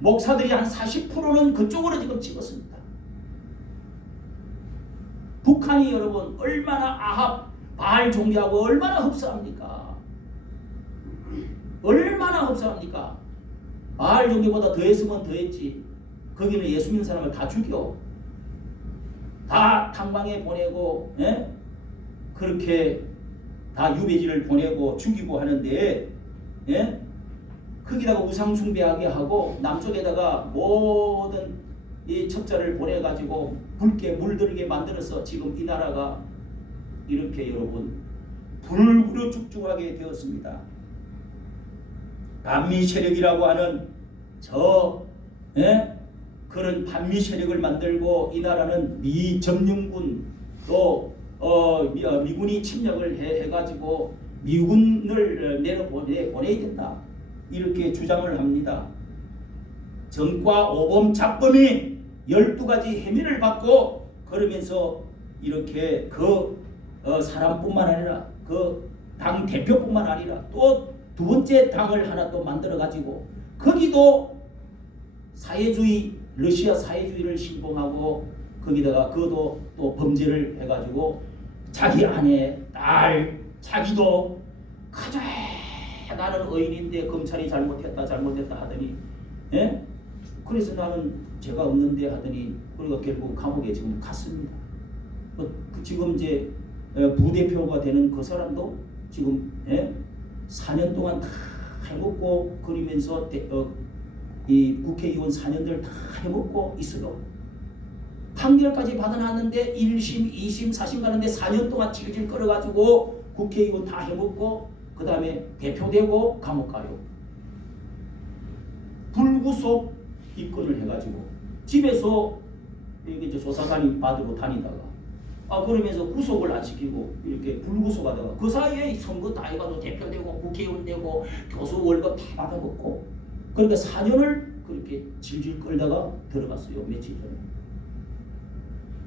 목사들이 한 40%는 그쪽으로 지금 찍었습니다. 북한이 여러분 얼마나 아합, 바알 종교하고 얼마나 흡사합니까? 얼마나 흡사합니까? 바알 종교보다 더했으면 더했지. 거기는 예수 믿는 사람을 다 죽여, 다 탕방에 보내고, 그렇게 다 유배지를 보내고 죽이고 하는데, 거기다가 우상 숭배하게 하고 남쪽에다가 모든 이 첩자를 보내가지고 붉게 물들게 만들어서 지금 이 나라가 이렇게 여러분 불구려 죽죽하게 되었습니다. 반미 세력이라고 하는 그런 반미 세력을 만들고, 이 나라는 미 점령군 또 미군이 침략을 해가지고 미군을 보내야 된다, 이렇게 주장을 합니다. 정과 오범 작범이 12가지 혐의를 받고, 그러면서 이렇게 그 사람뿐만 아니라 그 당 대표뿐만 아니라 또 두 번째 당을 하나 또 만들어 가지고 거기도 사회주의, 러시아 사회주의를 신봉하고, 거기다가 그것도 또 범죄를 해가지고 자기 아내, 딸, 자기도 가자, 나는 의인인데 검찰이 잘못했다 하더니, 그래서 나는 죄가 없는데 하더니, 그리고 결국 감옥에 지금 갔습니다. 지금 이제 부대표가 되는 그 사람도 지금 4년 동안 다 해먹고 그러면서 이 국회의원 4년들 다 해먹고 있어요. 판결까지 받아놨는데 1심, 2심, 4심 가는데 4년 동안 질질 끌어가지고 국회의원 다 해먹고 그 다음에 대표되고 감옥 가요. 불구속 입건을 해가지고 집에서 이게 조사관이 받으러 다니다가 그러면서 구속을 안 시키고 이렇게 불구속하다가 그 사이에 선거 다 해가지고 대표되고 국회의원 되고 교수 월급 다 받아먹고 그러니까 4년을 그렇게 질질 끌다가 들어갔어요. 며칠 전에.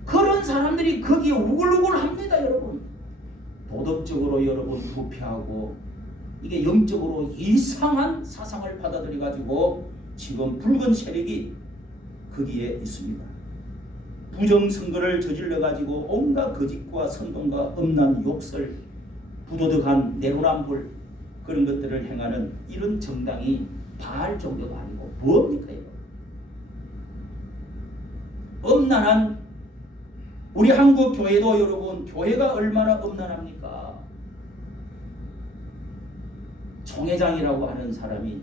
그런 사람들이 거기에 우글우글합니다, 여러분. 도덕적으로 여러분 부패하고 이게 영적으로 이상한 사상을 받아들여 가지고 지금 붉은 세력이 거기에 있습니다. 부정선거를 저질러 가지고 온갖 거짓과 선동과 음란 욕설, 부도덕한 내로남불 그런 것들을 행하는 이런 정당이 바알 정도가 아니고 뭡니까 이거? 음란한 우리 한국 교회도 여러분 교회가 얼마나 음란합니까? 총회장이라고 하는 사람이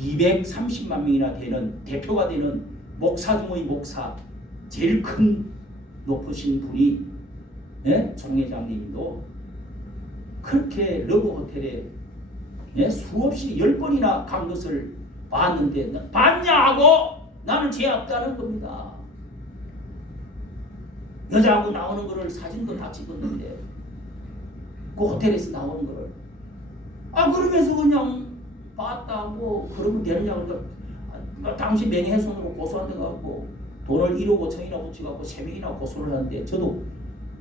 230만 명이나 되는 대표가 되는 목사 중의 목사 제일 큰 높으신 분이 총회장님도 그렇게 러브 호텔에 수없이 10번이나 간 것을 봤는데 봤냐고 나는 죄 없다는 겁니다. 여자하고 나오는 거를 사진도 다 찍었는데 그 호텔에서 나오는 거를 그러면서 그냥 봤다 뭐 그러면 되느냐 그러니까 당시 명예훼손으로 고소한데 갖고 돈을 1억 5천이나 붙여갖고 3명이나 고소를 하는데 저도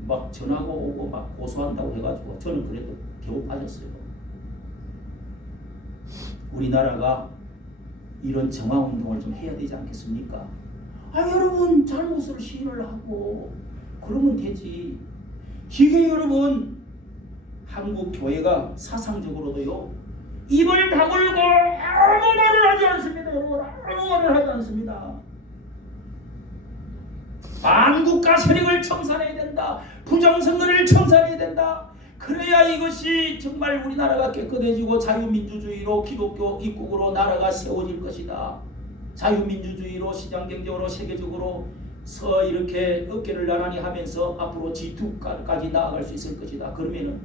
막 전화가 오고 막 고소한다고 해가지고 저는 그래도 겨우 빠졌어요. 우리나라가 이런 정화운동을 좀 해야 되지 않겠습니까? 여러분 잘못을 시인을 하고 그러면 되지. 이게 여러분 한국 교회가 사상적으로도요 입을 다물고 아무 말을 하지 않습니다. 여러분 아무 말을 하지 않습니다. 반국가 세력을 청산해야 된다. 부정선거를 청산해야 된다. 그래야 이것이 정말 우리나라가 깨끗해지고 자유민주주의로 기독교 입국으로 나라가 세워질 것이다. 자유민주주의로 시장경제로 세계적으로 이렇게 어깨를 나란히 하면서 앞으로 G2까지 나아갈 수 있을 것이다. 그러면은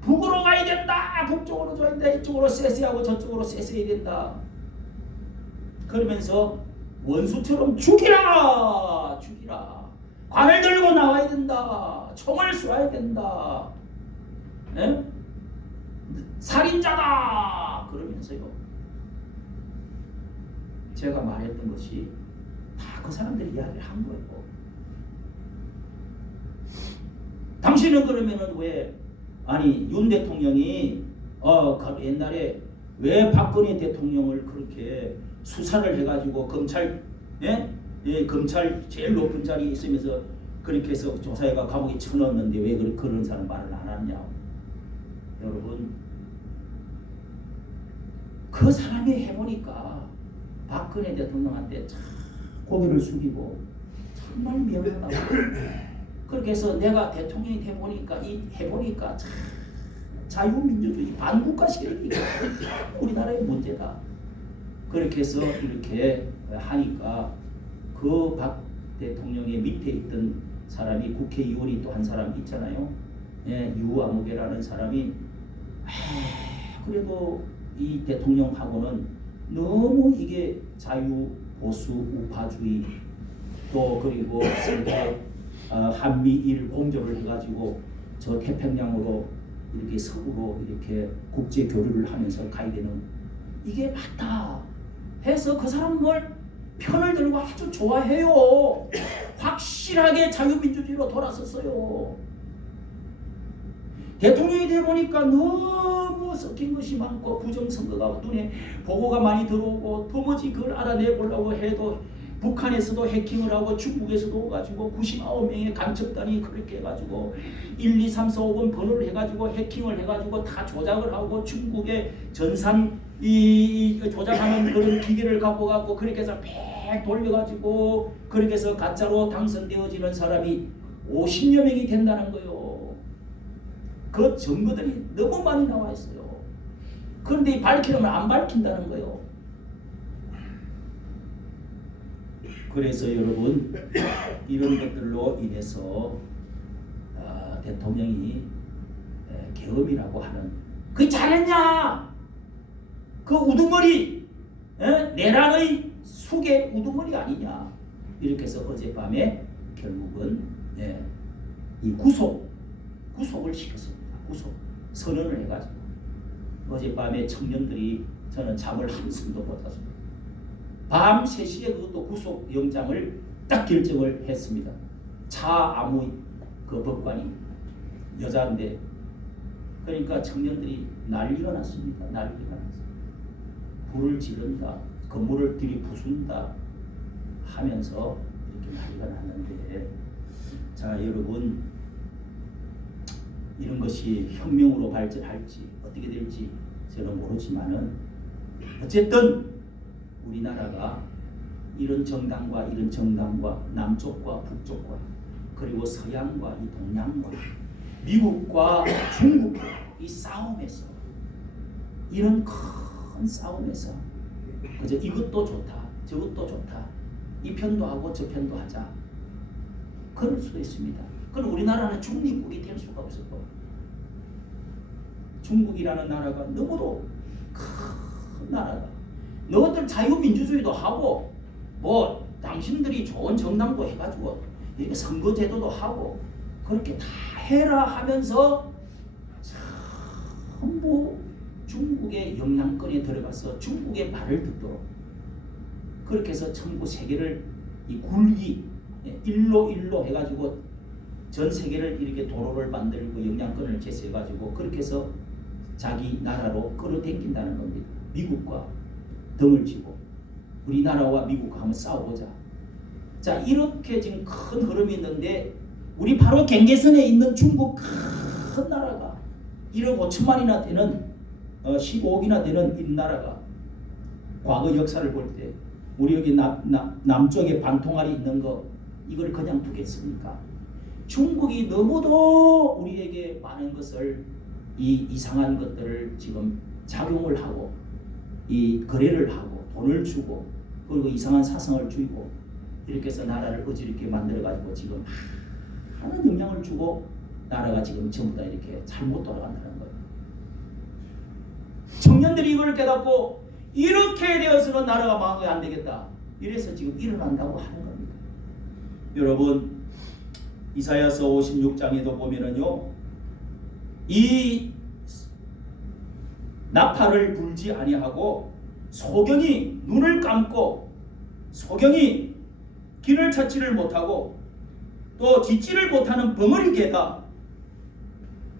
북으로 가야 된다. 북쪽으로 줘야 된다. 이쪽으로 쎄쎄하고 저쪽으로 쎄쎄해야 된다. 그러면서 원수처럼 죽이라. 관을 들고 나와야 된다. 총을 쏘아야 된다. 살인자다. 그러면서요. 제가 말했던 것이 다 그 사람들이 이야기를 한 거예요. 당신은 그러면은 왜 윤 대통령이 옛날에 왜 박근혜 대통령을 그렇게 수사를 해가지고 검찰 제일 높은 자리에 있으면서 그렇게 해서 조사해가 감옥에 쳐넣었는데 왜 그런 사람 말을 안 하느냐? 여러분 그 사람이 해보니까 박근혜 대통령한테 참 고개를 숙이고 정말 미안하다고 그렇게 해서 내가 대통령이 해보니까 참 자유민주주의 반국가 세력이 우리나라의 문제다. 그렇게 해서 이렇게 하니까 그 박 대통령의 밑에 있던 사람이 국회의원이 또 한 사람 있잖아요. 유아무개라는 사람이 그래도 이 대통령하고는 너무 이게 자유 보수 우파주의 또 그리고 세계 한미일 공조를 해가지고 저 태평양으로 이렇게 서구로 이렇게 국제 교류를 하면서 가야 되는 이게 맞다 해서 그 사람을 편을 들고 아주 좋아해요. 확실하게 자유민주주의로 돌아섰어요. 대통령이 되보니까 너무 섞인 것이 많고 부정선거가 눈에 보고가 많이 들어오고 도무지 그걸 알아내보려고 해도 북한에서도 해킹을 하고 중국에서도 가지고 99명의 간첩단이 그렇게 해가지고 1, 2, 3, 4, 5번 번호를 해가지고 해킹을 해가지고 다 조작을 하고 중국의 전산 조작하는 그런 기계를 갖고 그렇게 해서 팩 돌려가지고 그렇게 해서 가짜로 당선되어지는 사람이 50여 명이 된다는 거예요. 그 증거들이 너무 많이 나와 있어요. 그런데 밝히려면 안 밝힌다는 거예요. 그래서 여러분 이런 것들로 인해서 대통령이 계엄이라고 하는 그 잘했냐? 그 우두머리 내란의 수계 우두머리 아니냐? 이렇게 해서 어젯밤에 결국은 이 구속을 시켰습니다. 구속 선언을 해가지고 어젯밤에 청년들이 저는 잠을 한숨도 못 잤습니다. 밤 3시에 그것도 구속영장을 딱 결정을 했습니다. 차아무 그 법관이 여자인데 그러니까 청년들이 난리가 났습니다. 난리가 났어요. 불을 지른다, 건물을 들이부순다 하면서 이렇게 난리가 났는데 자 여러분 이런 것이 혁명으로 발전할지 어떻게 될지 저는 모르지만은 어쨌든 우리나라가 이런 정당과 남쪽과 북쪽과 그리고 서양과 이 동양과 미국과 중국과 이 싸움에서 이런 큰 싸움에서 그저 이것도 좋다 저것도 좋다 이 편도 하고 저 편도 하자 그럴 수도 있습니다. 그럼 우리나라는 중립국이 될 수가 없을 거예요. 중국이라는 나라가 너무도 큰 나라다. 너희들 자유민주주의도 하고 뭐 당신들이 좋은 정당도 해가지고 이렇게 선거제도도 하고 그렇게 다 해라 하면서 전부 중국의 영향권에 들어가서 중국의 말을 듣도록 그렇게 해서 전부 세계를 이 굴기 일로 해가지고 전 세계를 이렇게 도로를 만들고 영향권을 제시해가지고 그렇게 해서 자기 나라로 끌어당긴다는 겁니다. 미국과 등을 쥐고 우리나라와 미국과 한번 싸워보자. 자 이렇게 지금 큰 흐름이 있는데 우리 바로 경계선에 있는 중국 큰 나라가 1억 5천만이나 되는 15억이나 되는 이 나라가 과거 역사를 볼 때 우리 여기 남쪽에 반통알이 있는 거 이걸 그냥 두겠습니까? 중국이 너무도 우리에게 많은 것을 이 이상한 것들을 지금 작용을 하고 이 거래를 하고 돈을 주고 그리고 이상한 사상을 주고 이렇게 해서 나라를 어지럽게 만들어 가지고 지금 많은 영향을 주고 나라가 지금 전부 다 이렇게 잘못 돌아간다는 거예요. 청년들이 이걸 깨닫고 이렇게 되어서는 나라가 망하게 안 되겠다. 이래서 지금 일어난다고 하는 겁니다. 여러분 이사야서 56장에도 보면은요 이 나팔을 불지 아니하고 소경이 눈을 감고 소경이 길을 찾지를 못하고 또 짖지를 못하는 벙어리개다.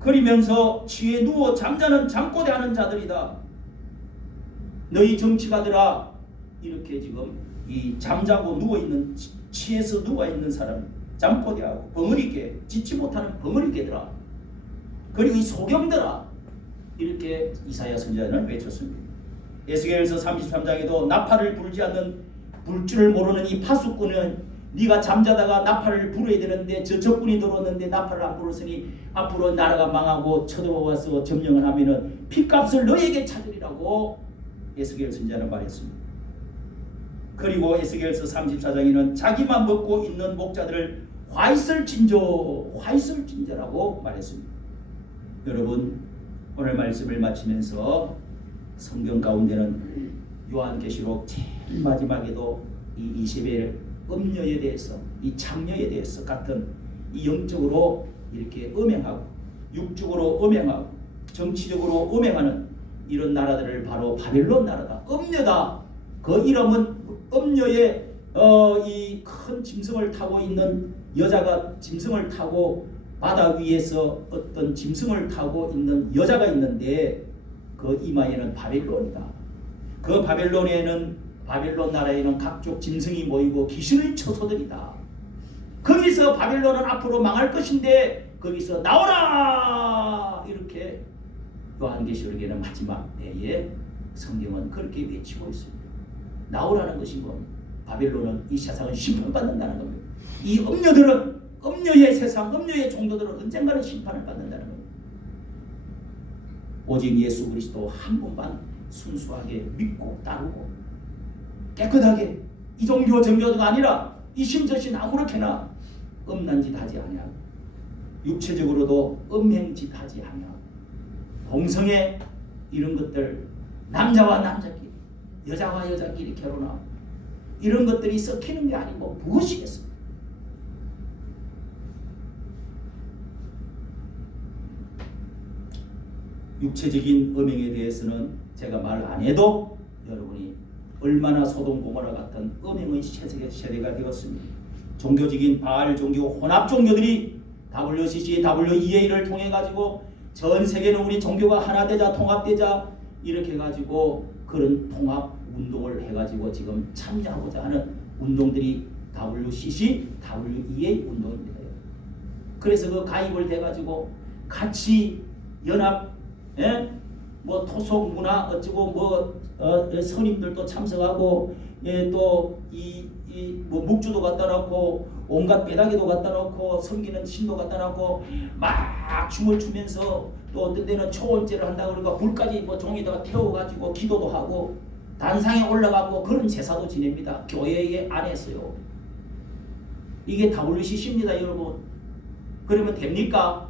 그리면서 취해 누워 잠자는 잠꼬대하는 자들이다. 너희 정치가들아 이렇게 지금 이 잠자고 누워있는 취해서 누워있는 사람 잠꼬대하고 벙어리개 짖지 못하는 벙어리개들아 그리고 이 소경들아 이렇게 이사야 선지자는 외쳤습니다. 에스겔서 33장에도 나팔을 불지 않는 불 줄을 모르는 이 파수꾼은 네가 잠자다가 나팔을 불어야 되는데 저 적군이 들어왔는데 나팔을 안 불었으니 앞으로 나라가 망하고 쳐들어와서 점령을 하면은 핏값을 너에게 찾으리라고 에스겔 선지자는 말했습니다. 그리고 에스겔서 34장에는 자기만 먹고 있는 목자들을 화있을진저라고 말했습니다. 여러분 오늘 말씀을 마치면서 성경 가운데는 요한계시록 제일 마지막에도 이 이세벨 음녀에 대해서 이 창녀에 대해서 같은 이 영적으로 이렇게 음행하고 육적으로 음행하고 정치적으로 음행하는 이런 나라들을 바로 바벨론 나라다. 음녀다. 그 이름은 음녀의 이 큰 짐승을 타고 있는 여자가 짐승을 타고 바다 위에서 어떤 짐승을 타고 있는 여자가 있는데 그 이마에는 바벨론이다. 그 바벨론 나라에는 각종 짐승이 모이고 귀신의 처소들이다. 거기서 바벨론은 앞으로 망할 것인데 거기서 나오라 이렇게 요한계시록에는 마지막 때에 성경은 그렇게 외치고 있습니다. 나오라는 것이 뭐 바벨론은 이 세상을 심판받는다는 겁니다. 이 음녀들은 음녀의 세상, 음녀의 종교들은 언젠가는 심판을 받는다는 겁니다. 오직 예수 그리스도 한 분만 순수하게 믿고 따르고 깨끗하게 이 종교 정교가 아니라 이심저심 아무렇게나 음란 짓 하지 아니하고 육체적으로도 음행짓 하지 아니하고 동성애 이런 것들 남자와 남자끼리 여자와 여자끼리 결혼하고 이런 것들이 썩히는 게 아니고 무엇이겠습니까? 육체적인 음행에 대해서는 제가 말 안 해도 여러분이 얼마나 소돔 고모라 같은 음행의 세대가 되었습니다. 종교적인 바알 종교, 혼합 종교들이 WCC, WEA를 통해 가지고 전 세계는 우리 종교가 하나 되자, 통합되자 이렇게 가지고 그런 통합 운동을 해가지고 지금 참여하고자 하는 운동들이 WCC, WEA 운동입니다. 그래서 그 가입을 돼가지고 같이 연합, 뭐 토속 문화 어쩌고 뭐 선임들도 참석하고 또 뭐 묵주도 갖다 놓고 온갖 배당에도 갖다 놓고 섬기는 신도 갖다 놓고 막 춤을 추면서 또 어떤 데는 초월제를 한다고 그러니까 불까지 뭐 종이다가 태워가지고 기도도 하고 단상에 올라가고 그런 제사도 지냅니다. 교회 안에서요. 이게 WCC입니다, 여러분. 그러면 됩니까?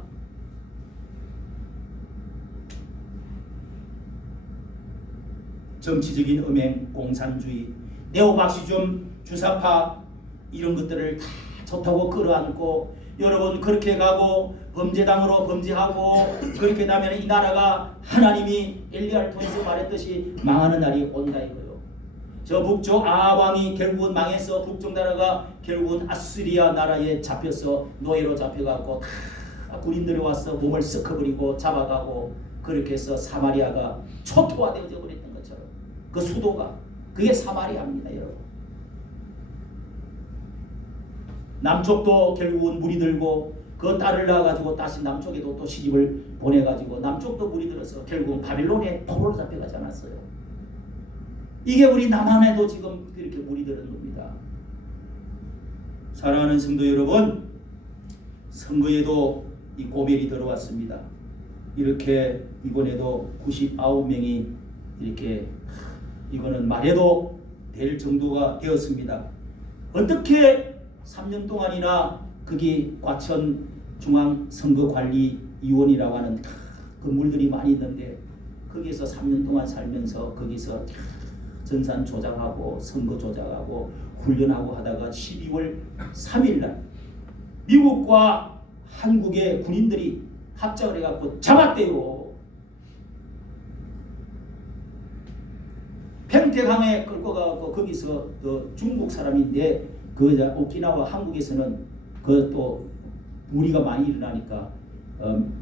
정치적인 음행, 공산주의, 네오마르시즘, 주사파 이런 것들을 다 좋다고 끌어안고 여러분 그렇게 가고 범죄당으로 범죄하고 그렇게 되면 이 나라가 하나님이 엘리야를 통해서 말했듯이 망하는 날이 온다 이거요. 저 북쪽 아왕이 결국은 망해서 북쪽 나라가 결국은 아스리아 나라에 잡혀서 노예로 잡혀갖고 다 군인들이 와서 몸을 썩어버리고 잡아가고 그렇게 해서 사마리아가 초토화되어져 버렸던 것처럼 그 수도가 그게 사마리아입니다, 여러분. 남쪽도 결국은 물이 들고 그 딸을 낳아가지고 다시 남쪽에도 또 시집을 보내가지고 남쪽도 물이 들어서 결국은 바빌론에 포로로 잡혀가지 않았어요. 이게 우리 남한에도 지금 이렇게 물이 들은 겁니다. 사랑하는 성도 여러분, 선거에도 이 고벨이 들어왔습니다. 이렇게 이번에도 99명이 이렇게 이거는 말해도 될 정도가 되었습니다. 어떻게 3년 동안이나 거기 과천 중앙선거관리위원이라고 하는 건물들이 많이 있는데 거기서 3년 동안 살면서 거기서 전산 조작하고 선거 조작하고 훈련하고 하다가 12월 3일날 미국과 한국의 군인들이 합작을 해갖고 잡았대요. 팽태강에 끌고 가고 거기서 중국 사람인데 그 오키나와 한국에서는 그 또 무리가 많이 일어나니까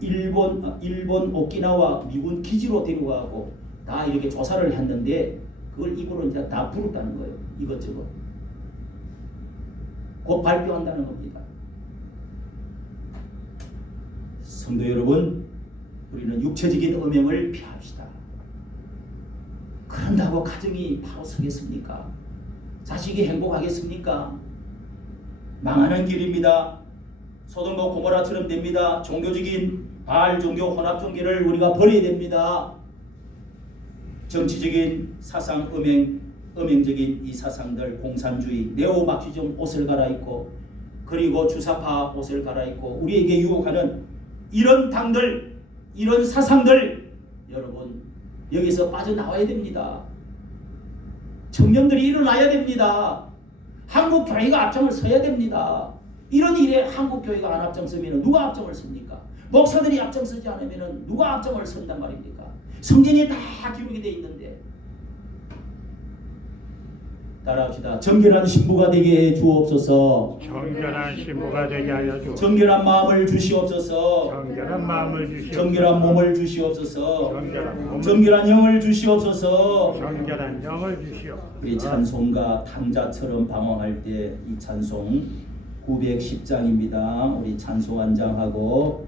일본 오키나와 미군 기지로 데려가고 다 이렇게 조사를 했는데 그걸 입으로 이제 다 부르다는 거예요. 이것저것 곧 발표한다는 겁니다. 성도 여러분, 우리는 육체적인 음행을 피합시다. 그런다고 가정이 바로 서겠습니까? 자식이 행복하겠습니까? 망하는 길입니다. 소돔과 고모라처럼 됩니다. 종교적인 바알 종교, 혼합 종교를 우리가 버려야 됩니다. 정치적인 사상, 음행적인 이 사상들, 공산주의, 네오마르시즘 옷을 갈아입고 그리고 주사파 옷을 갈아입고 우리에게 유혹하는 이런 당들, 이런 사상들 여러분 여기서 빠져나와야 됩니다. 청년들이 일어나야 됩니다. 한국 교회가 앞장을 서야 됩니다. 이런 일에 한국 교회가 안 앞장서면 누가 앞장을 섭니까? 목사들이 앞장서지 않으면 누가 앞장을 선단 말입니까? 성경에 다 기록이 되어 있는데 따라합시다. 정결한 신부가 되게 해 주옵소서. 정결한 신부가 되게 하여 주옵소서. 정결한 마음을 주시옵소서. 정결한 마음을 주시옵소서. 정결한 몸을 주시옵소서. 정결한 정결한 영을 주시옵소서. 정결한 영을 주시옵소서. 우리 찬송가 탕자처럼 방황할 때 이 찬송 910장입니다. 우리 찬송 한 장하고